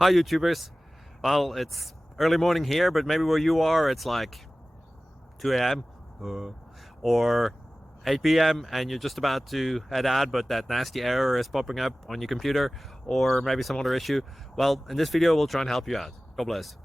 Hi YouTubers. Well, it's early morning here, but maybe where you are it's like 2 a.m. or 8 p.m. and you're just about to head out, but that nasty error is popping up on your computer, or maybe some other issue. Well, in this video we'll try and help you out. God bless.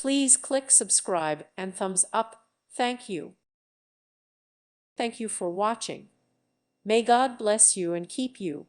Please click subscribe and thumbs up. Thank you. Thank you for watching. May God bless you and keep you.